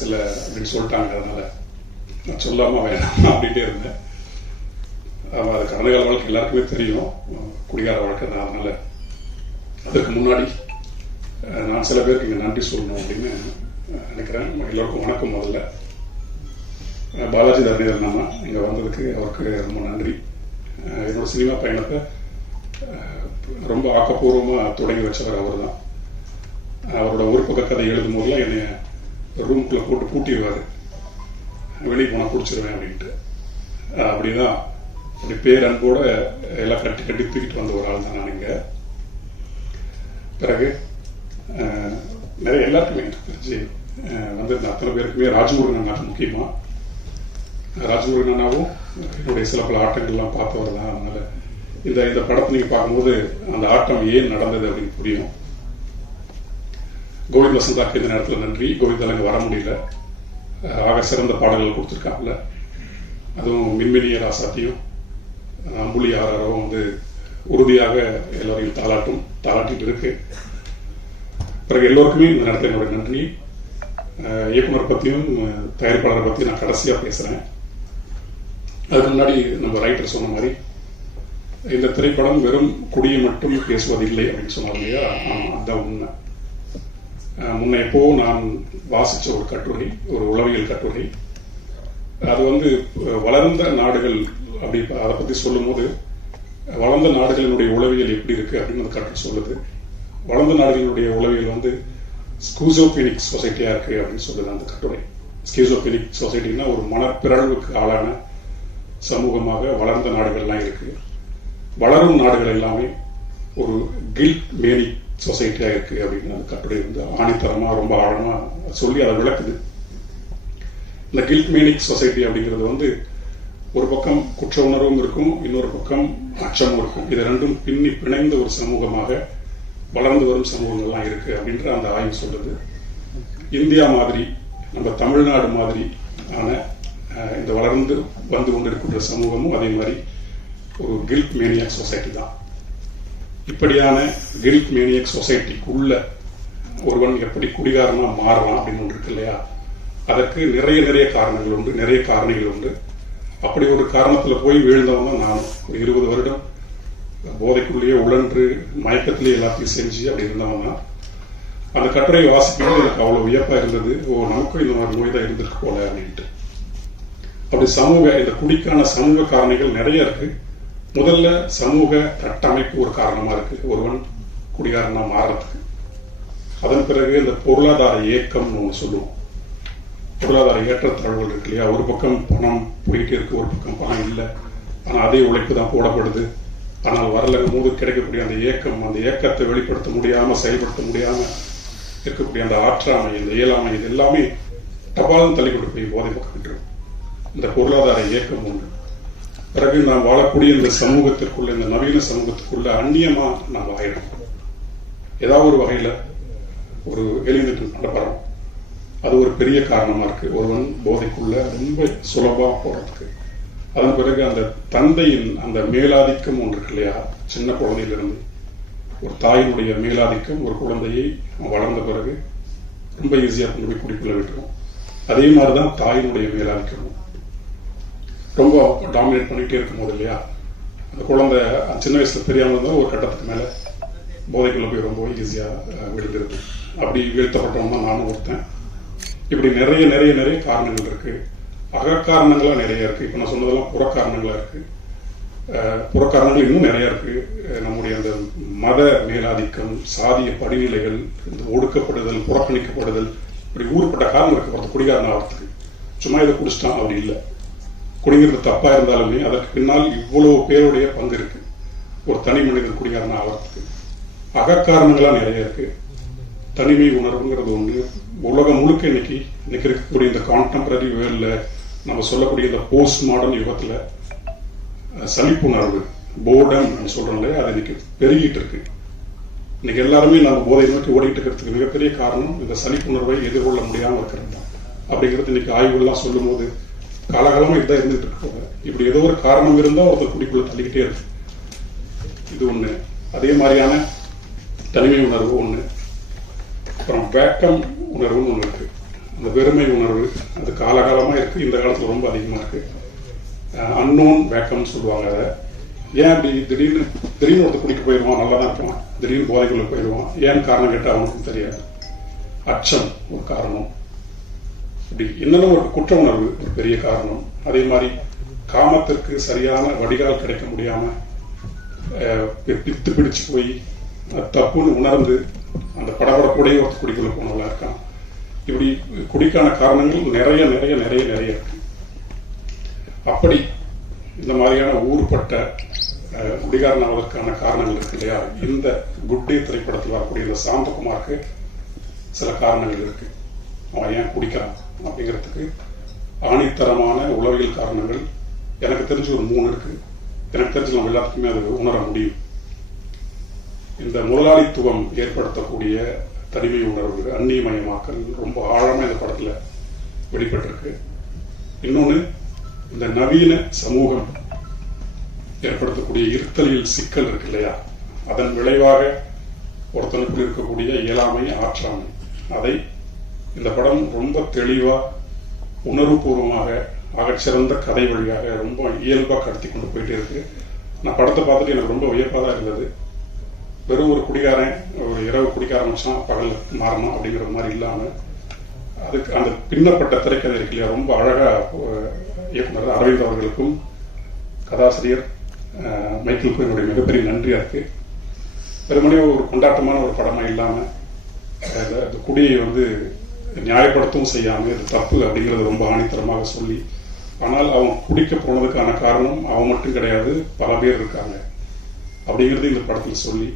சில அப்படின்னு சொல்லிட்டாங்க. அதனால நான் சொல்லாமல் வேணாம் அப்படின்ட்டே இருந்தேன். அது கடந்த கால வாழ்க்கை எல்லாருக்குமே தெரியும், குடிகார வாழ்க்கை தான். அதனால அதற்கு முன்னாடி நான் சில பேருக்கு இங்கே நன்றி சொல்லணும் அப்படின்னு நினைக்கிறேன். எல்லோருக்கும் வணக்கம். முதல்ல பாலாஜி தரணிதரன் அண்ணா இங்கே வந்ததுக்கு அவருக்கு ரொம்ப நன்றி. என்னோட சினிமா பயணத்தை ரொம்ப ஆக்கப்பூர்வமாக தொடங்கி வச்சவர் அவர் தான். அவரோட ஒரு பக்க கதை எழுதும் போதெல்லாம் என்னை ரூம்குள்ளே போட்டு பூட்டிடுவார், வெளியே போனால் குடிச்சிருவேன் அப்படின்ட்டு. அப்படிதான் அப்படி பேரன்போட எல்லாம் கட்டி கட்டி தூக்கிட்டு வந்த ஒரு ஆள் தான் நான் இங்கே. பிறகு நிறைய எல்லாருக்குமே எனக்கு தெரிஞ்சு வந்து அத்தனை பேருக்குமே ராஜமுருகன் அண்ணாக்கு முக்கியமாக. ராஜமுருகன் அண்ணாவும் என்னுடைய சில பல ஆட்டங்கள்லாம் பார்த்தவர் தான். அதனால இந்த படத்தை நீங்கள் பார்க்கும்போது அந்த ஆட்டம் ஏன் நடந்தது அப்படின்னு புரியும். கோவிந்த் வசந்தாக்கு இந்த நேரத்தில் நன்றி. கோவிந்தால் அங்கே வர முடியல, ஆக சிறந்த பாடல்கள் கொடுத்துருக்காங்கல்ல. அதுவும் மின்மினிய ராசாத்தியும் அம்புலி ஆராரவும் வந்து உறுதியாக எல்லோரையும் தாளாட்டிட்டு இருக்கு. பிறகு எல்லோருக்குமே இந்த நேரத்தில் என்னோட நன்றி. இயக்குனர் பற்றியும் தயாரிப்பாளரை பற்றியும் நான் கடைசியாக பேசுகிறேன். அதுக்கு முன்னாடி நம்ம ரைட்டர் சொன்ன மாதிரி இந்த திரைப்படம் வெறும் குடியை மட்டும் பேசுவதில்லை அப்படின்னு சொன்னார் இல்லையா? அதுதான் உண்மை. முன்ன எப்போ நான் வாசிச்ச ஒரு கட்டுரை, ஒரு உளவியல் கட்டுரை. அது வந்து வளர்ந்த நாடுகள் அப்படி அதை பற்றி சொல்லும் போது வளர்ந்த நாடுகளினுடைய உளவியல் எப்படி இருக்கு அப்படின்னு அந்த கட்டுரை சொல்லுது. வளர்ந்த நாடுகளினுடைய உளவியல் வந்து ஸ்கூசோபெனிக் சொசைட்டியா இருக்கு அப்படின்னு சொல்லுது அந்த கட்டுரை. ஸ்கீசோபெனிக் சொசைட்டின்னா ஒரு மனப்பிறழ்வுக்கு ஆளான சமூகமாக வளர்ந்த நாடுகள்லாம் இருக்கு. வளரும் நாடுகள் எல்லாமே ஒரு கில்ட் மேனிக் சொசைட்டியா இருக்கு அப்படின்னு அந்த கட்டுரை வந்து ஆணித்தரமா ரொம்ப ஆழமா சொல்லி அதை விளக்குது. இந்த கில்ட் மேனிக் சொசைட்டி அப்படிங்கிறது வந்து ஒரு பக்கம் குற்ற உணர்வும் இருக்கும், இன்னொரு பக்கம் அச்சமும் இருக்கும். இது ரெண்டும் பின்னி பிணைந்த ஒரு சமூகமாக வளர்ந்து வரும் சமூகங்கள்லாம் இருக்கு அப்படின்ற அந்த ஆய்வு சொல்லுது. இந்தியா மாதிரி, நம்ம தமிழ்நாடு மாதிரி ஆன இந்த வளர்ந்து வந்து கொண்டிருக்கின்ற சமூகமும் அதே மாதிரி ஒரு கில்ட் மேனியக் சொசைட்டி தான். இப்படியான கில்ட் மேனியக் சொசைட்டிக்குள்ள ஒருவன் எப்படி குடிகாரனா மாறலாம் அப்படின்னு ஒன்று இருக்கு இல்லையா? அதற்கு நிறைய காரணங்கள் உண்டு, நிறைய காரணிகள் உண்டு. அப்படி ஒரு காரணத்துல போய் வீழ்ந்தவன் தான் நான். ஒரு 20 வருடம் போதைக்குள்ளேயே உழன்று மயக்கத்திலேயே எல்லாத்தையும் செஞ்சு அப்படி இருந்தவன் தான். அந்த கட்டுரையை வாசிக்கும்போது எனக்கு அவ்வளவு வியப்பா இருந்தது. நமக்கும் இந்த மாதிரி நோய் தான் இருந்திருக்கு போல அப்படின்ட்டு. அப்படி இந்த குடிக்கான சமூக காரணிகள் நிறைய இருக்கு. முதல்ல சமூக கட்டமைப்பு ஒரு காரணமா இருக்கு ஒருவன் குடிகாரனா மாறதுக்கு. அதன் பிறகு இந்த பொருளாதார ஏக்கம்னு ஒன்று சொல்லுவோம். பொருளாதார ஏற்றத்தாழ்வுகள் இருக்கு இல்லையா? ஒரு பக்கம் பணம் போயிட்டே இருக்கு, ஒரு பக்கம் பணம் இல்லை, ஆனால் அதே உழைப்பு தான் போடப்படுது. ஆனால் வரலங்கும் போது கிடைக்கக்கூடிய அந்த ஏக்கம், அந்த ஏக்கத்தை வெளிப்படுத்த முடியாம செயல்படுத்த முடியாம இருக்கக்கூடிய அந்த ஆற்றாமை, இந்த இயலாமை, இது எல்லாமே டபாலும் தள்ளி கொண்டு போய் போதை பக்கம். இந்த பொருளாதார ஏக்கம் உண்டு. பிறகு நாம் வாழக்கூடிய இந்த சமூகத்திற்குள்ள, இந்த நவீன சமூகத்துக்குள்ள அந்நியமா நாம் ஆயிடும். ஏதாவது ஒரு வகையில ஒரு எலிமெண்ட் நடப்பறோம். அது ஒரு பெரிய காரணமா இருக்கு ஒருவன் போதைக்குள்ள ரொம்ப சுலபமா போறதுக்கு. அதன் பிறகு அந்த தந்தையின் அந்த மேலாதிக்கம் ஒன்று இருக்கு இல்லையா? சின்ன குழந்தையிலிருந்து ஒரு தாயினுடைய மேலாதிக்கம் ஒரு குழந்தையை வளர்ந்த பிறகு ரொம்ப ஈஸியா கொண்டு போய் குடிக்குள்ள விட்டுரும். அதே மாதிரிதான் தாயினுடைய மேலாதிக்கமும் ரொம்ப டாமினேட் பண்ணிட்டே இருக்கும் போது இல்லையா? அந்த குழந்தை சின்ன வயசுல தெரியாம இருந்தாலும் ஒரு கட்டத்துக்கு மேல போதைக்குள்ள போய் ரொம்ப ஈஸியா விழுந்துருக்கு. அப்படி வீழ்த்தப்பட்டவன் தான் நானும் ஒருத்தன். இப்படி நிறைய காரணங்கள் இருக்கு. அகக்காரணங்களா நிறைய இருக்கு. இப்ப நான் சொன்னதெல்லாம் புறக்காரணங்களா இருக்கு. புறக்காரணங்கள் இன்னும் நிறைய இருக்கு. நம்முடைய அந்த மத மேலாதிக்கம், சாதிய படிநிலைகள், இந்த ஒடுக்கப்படுதல், புறக்கணிக்கப்படுதல், இப்படி ஊருப்பட்ட காரணம் இருக்கு குடிகாரன் ஆகிறதுக்கு. சும்மா இதை குடிச்சிட்டான் அப்படி இல்லை. குடிங்கிறது தப்பா இருந்தாலுமே அதற்கு பின்னால் இவ்வளவு பேருடைய பங்கு இருக்கு ஒரு தனி மனிதன் குடிகாரனா ஆகிறதுக்கு. அகக்காரணங்களா நிறைய இருக்கு. தனிமை உணர்வுங்கிறது ஒண்ணு. உலகம் முழுக்க இன்னைக்கு இருக்கக்கூடிய இந்த கான்டெம்பரரி வேர்ல்ட்ல நம்ம சொல்லக்கூடிய இந்த போஸ்ட் மாடர்ன் யுகத்துல சலிப்புணர்வு, போர்டம் சொல்றோம் இல்லையா, அது இன்னைக்கு பெருகிட்டு இருக்கு. இன்னைக்கு எல்லாருமே நம்ம போதை நோக்கி ஓடிட்டு இருக்கிறதுக்கு மிகப்பெரிய காரணம் இந்த சலிப்புணர்வை எதிர்கொள்ள முடியாம இருக்கிறது தான். அப்படிங்கிறது இன்னைக்கு ஆய்வுகள்லாம் சொல்லும் போது காலகாலமா இதுதான் இருந்துட்டு இருக்காங்க. இப்படி ஏதோ ஒரு காரணம் இருந்தா ஒருத்தர் குடிக்குள்ள தள்ளிக்கிட்டே இருக்கு. இது ஒண்ணு. அதே மாதிரியான தனிமை உணர்வு ஒண்ணு. அப்புறம் வேக்கம் உணர்வுன்னு ஒண்ணு இருக்கு. அந்த வெறுமை உணர்வு அது காலகாலமாக இருக்குது. இந்த காலத்தில் ரொம்ப அதிகமாக இருக்குது. அன்னோன் வேக்கம்னு சொல்லுவாங்க. அதை ஏன் அப்படி திடீர்னு ஒருத்தர் குடிக்க போயிடுவான், நல்லா தான் இருப்பான், திடீர்னு போதைக்குள்ள போயிடுவான், ஏன் காரணம் கேட்டால் அவனுக்கும் தெரியாது. அச்சம் ஒரு காரணம், இப்படி என்னென்ன ஒரு குற்ற உணர்வு ஒரு பெரிய காரணம். அதே மாதிரி காமத்திற்கு சரியான வடிகால் கிடைக்க முடியாம பித்து பிடிச்சு போய் தப்புன்னு உணர்ந்து அந்த படபடக்கூடைய ஒருத்தர் குடிக்குள்ள போனவங்களா இருக்கான். இப்படி குடிக்கான காரணங்கள் நிறைய நிறைய நிறைய நிறைய இருக்கு. அப்படி இந்த மாதிரியான ஊறுபட்ட குடிகாரன் ஆவதற்கான காரணங்கள் இருக்கு இல்லையா. இந்த குட் டே திரைப்படத்தில் வரக்கூடிய இந்த சாந்தகுமாருக்கு சில காரணங்கள் இருக்கு. அவன் ஏன் குடிக்கிறான் அப்படிங்கிறதுக்கு ஆணித்தரமான உளவியல் காரணங்கள் எனக்கு தெரிஞ்சு ஒரு 3 இருக்கு. எனக்கு தெரிஞ்சு நம்ம எல்லாத்துக்குமே அது உணர முடியும். இந்த முதலாளித்துவம் ஏற்படுத்தக்கூடிய தனிமை உணர்வு, அந்நியமயமாக்கல் ரொம்ப ஆழமா இந்த படத்துல வெளிப்பட்டிருக்கு. இன்னொன்னு, இந்த நவீன சமூகம் ஏற்படுத்தக்கூடிய இருத்தலியல் சிக்கல் இருக்கு இல்லையா, அதன் விளைவாக ஒருத்தனுக்கு இருக்கக்கூடிய இயலாமை, ஆற்றாமை, அதை இந்த படம் ரொம்ப தெளிவா உணர்வுபூர்வமாக ஆகச்சிறந்த கதை வழியாக ரொம்ப இயல்பா கடத்தி கொண்டு போயிட்டே இருக்கு. நான் படத்தை பார்த்துட்டு எனக்கு ரொம்ப வியப்பா தான் இருந்தது. வெறும் ஒரு குடிகாரன் ஒரு இரவு குடிக்க ஆரம்பிச்சான் பகல் மாறணும் அப்படிங்கிற மாதிரி இல்லாம அதுக்கு அந்த பின்னப்பட்ட திரைக்கதை இருக்கு இல்லையா, ரொம்ப அழகா இயக்குனர் அரவிந்த் அவர்களுக்கும் கதாசிரியர் மைக்கேலுக்கும் என்னுடைய மிகப்பெரிய நன்றியா இருக்கு. வெறுமனே ஒரு கொண்டாட்டமான ஒரு படமா இல்லாம குடியை நியாயப்படுத்தவும் செய்யாம இது தப்பு அப்படிங்கறது ரொம்ப ஆணித்தரமாக சொல்லி, ஆனால் அவன் குடிக்க போனதுக்கான காரணம் அவன் மட்டும் கிடையாது, பல பேர் இருக்காங்க அப்படிங்கிறது இந்த படத்தில் சொல்லி,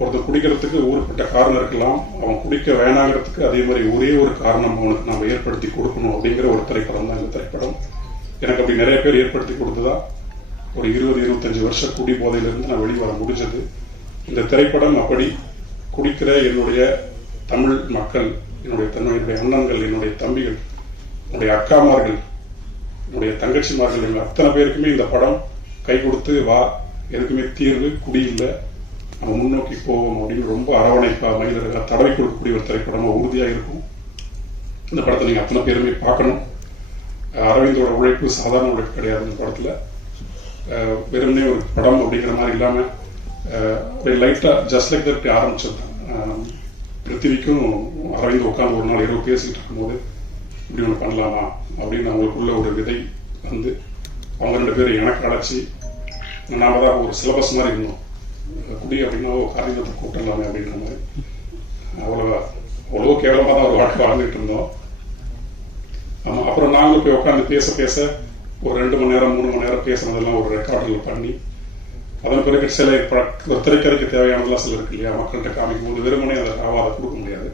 ஒருத்தர் குடிக்கிறதுக்கு ஊருப்பட்ட காரணம் இருக்கலாம், அவன் குடிக்க வேணாங்கிறதுக்கு அதே மாதிரி ஒரே ஒரு காரணம் அவனுக்கு நம்ம ஏற்படுத்தி கொடுக்கணும் அப்படிங்கிற ஒரு திரைப்படம் தான் இந்த திரைப்படம். எனக்கு அப்படி நிறைய பேர் ஏற்படுத்தி கொடுத்துதான் ஒரு 20-25 வருஷ குடி போதையிலிருந்து நான் வெளிவர முடிஞ்சது. இந்த திரைப்படம் அப்படி குடிக்கிற என்னுடைய தமிழ் மக்கள், என்னுடைய அண்ணன்கள், என்னுடைய தம்பிகள், என்னுடைய அக்காமார்கள், என்னுடைய தங்கச்சிமார்கள், எங்கள் அத்தனை பேருக்குமே இந்த படம் கை கொடுத்து வா, எதுக்குமே தீர்வு குடி இல்லை, நம்ம முன்னோக்கி போவோம் அப்படின்னு ரொம்ப அரவணைப்பா மனிதர்கள் தடவை கொடுக்கக்கூடிய ஒரு திரைப்படமா உறுதியா இருக்கும். இந்த படத்தை நீங்க அத்தனை பேருமே பார்க்கணும். அரவிந்தோட உழைப்பு சாதாரண உழைப்பு கிடையாது. இந்த படத்துல வெறுமனே ஒரு படம் அப்படிங்கிற மாதிரி இல்லாம லைட்டா ஜஸ்ட் லைக் தட் ஆரம்பிச்சது. பிருத்திவிக்கும் அரவிந்த் உட்காந்து ஒரு நாள் இரவு பேசிட்டு இருக்கும்போது இப்படி ஒன்று பண்ணலாமா அப்படின்னு அவங்களுக்குள்ள ஒரு விதை வந்து அவங்க 2 பேரும் எனக்கு அழைச்சி, நாம தான் ஒரு சிலபஸ் மாதிரி இருந்தோம், குடி அப்படின்னா காரியத்தை கூட்டலாமே அப்படின்ற மாதிரி. அவ்வளோ கேவலமா தான் ஒரு வாழ்க்கை வாழ்ந்துட்டு இருந்தோம். ஆமா, அப்புறம் நாங்களும் போய் உட்காந்து பேச பேச ஒரு 2 மணி நேரம் 3 மணி நேரம் பேசினதெல்லாம் ஒரு ரெக்கார்டில் பண்ணி, அதன் பிறகு சில ஒரு திரைக்கதைக்கு தேவையானதெல்லாம் சில இருக்கு இல்லையா, மக்கள்கிட்ட காமிக்கும் போது வெறுமனே அதை கொடுக்க முடியாது.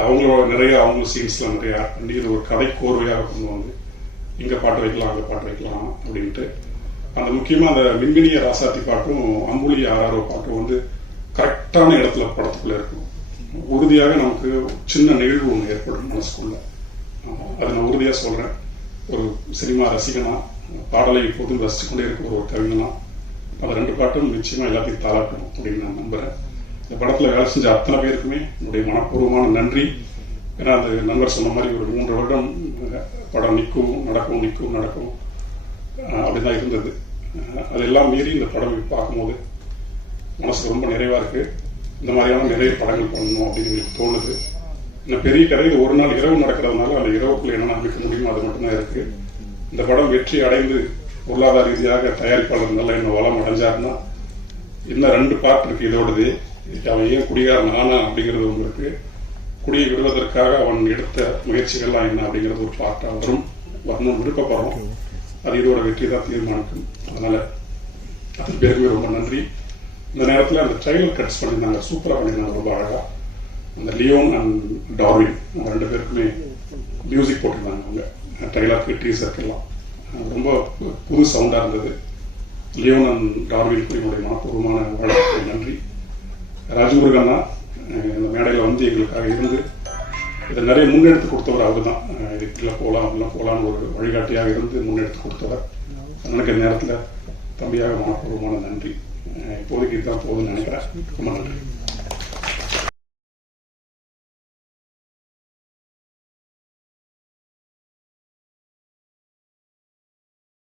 அவங்களோட நிறைய அவங்க சீன்ஸ்லாம் நிறைய ஆட் பண்ணி இது ஒரு கதை கோர்வையாக கொண்டு வந்து இங்க பாட்டு வைக்கலாம் அங்க பாட்டு வைக்கலாம் அப்படின்ட்டு, அந்த முக்கியமா அந்த மின்மினிய ராசாத்தி பாட்டும் அம்புலி ஆராரோ பாட்டும் கரெக்டான இடத்துல படத்துக்குள்ள இருக்கும். உறுதியாக நமக்கு சின்ன நிகழ்வு ஒன்று ஏற்படும் மனசுக்குள்ள. அதை நான் உறுதியா சொல்றேன். ஒரு சினிமா ரசிகனா, பாடலை எப்போதும் ரசிச்சு கொண்டே இருக்கிற ஒரு கவிஞனா, அந்த 2 பாட்டும் நிச்சயமா எல்லாத்தையும் தாளாட்டணும் அப்படின்னு நான் நம்புறேன். இந்த படத்துல வேலை செஞ்ச அத்தனை பேருக்குமே என்னுடைய மனப்பூர்வமான நன்றி. ஏன்னா அந்த நண்பர் சொன்ன மாதிரி ஒரு 3 வருடம் படம் நிற்கும் நடக்கும் அப்படிதான் இருந்தது. அதெல்லாம் மீறி இந்த படம் பார்க்கும்போது மனசுக்கு ரொம்ப நிறைவா இருக்கு. இந்த மாதிரியான நிறைய படங்கள் பண்ணணும் அப்படின்னு எனக்கு தோணுது. இந்த பெரிய கதை இது ஒரு நாள் இரவு நடக்கிறதுனால அந்த இரவுக்குள்ள என்ன அமைக்க முடியுமோ அது மட்டும்தான் இருக்கு. இந்த படம் வெற்றி அடைந்து பொருளாதார ரீதியாக தயாரிப்பாளர் நல்ல என்ன வளம் அடைஞ்சாருன்னா இன்னும் 2 பார்ட் இருக்கு இதோடது. அவன் ஏன் குடிகாரன் ஆனா அப்படிங்கிறது ஒன்று இருக்கு, குடியை விடுவதற்காக அவன் எடுத்த முயற்சிகள்லாம் என்ன அப்படிங்கிறது ஒரு பார்ட்டா வரணும் விருப்பப்படுறோம். அது இதோட வெற்றி தான் தீர்மானிக்கும். அதனால அத்தனை பேருக்குமே ரொம்ப நன்றி. இந்த நேரத்தில் அந்த ட்ரைலர் கட்ஸ் பண்ணியிருந்தாங்க, சூப்பராக பண்ணியிருந்தாங்க, ரொம்ப அழகா. அந்த லியோன் அண்ட் டார்வின் அவங்க 2 பேருக்குமே மியூசிக் போட்டிருந்தாங்க. அவங்க ட்ரைலருக்கு டீசருக்கு எல்லாம் ரொம்ப புது சவுண்டா இருந்தது. லியோன் அண்ட் டார்வின் என்னுடைய மனப்பூர்வமான வாழ்க்கை நன்றி. ராஜமுருகன்னா இந்த மேடையில் எங்களுக்காக இருந்து இதை நிறைய முன்னெடுத்து கொடுத்தவர் அவர் தான். இது இப்படிலாம் போகலாம் அப்படிலாம் போகலான்னு ஒரு வழிகாட்டியாக இருந்து முன்னெடுத்து கொடுத்தவர். எனக்கு இந்த நேரத்தில் தம்பியாக மனப்பூர்வமான நன்றி. இப்போதைக்கு இதுதான் போகுதுன்னு நினைக்கிறேன். ரொம்ப நன்றி.